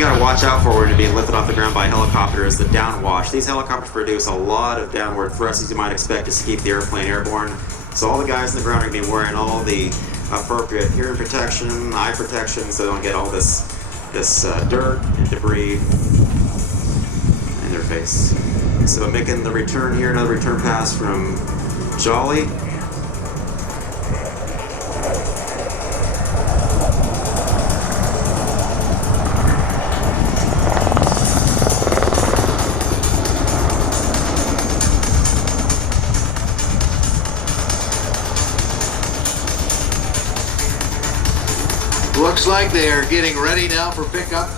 you got to watch out for when you're being lifted off the ground by a helicopter is the downwash. These helicopters produce a lot of downward thrust, as you might expect, to keep the airplane airborne. So all the guys in the ground are going to be wearing all the appropriate hearing protection, eye protection, so they don't get all this dirt and debris in their face. So making the return here, another return pass from Jolly. Looks like they are getting ready now for pickup.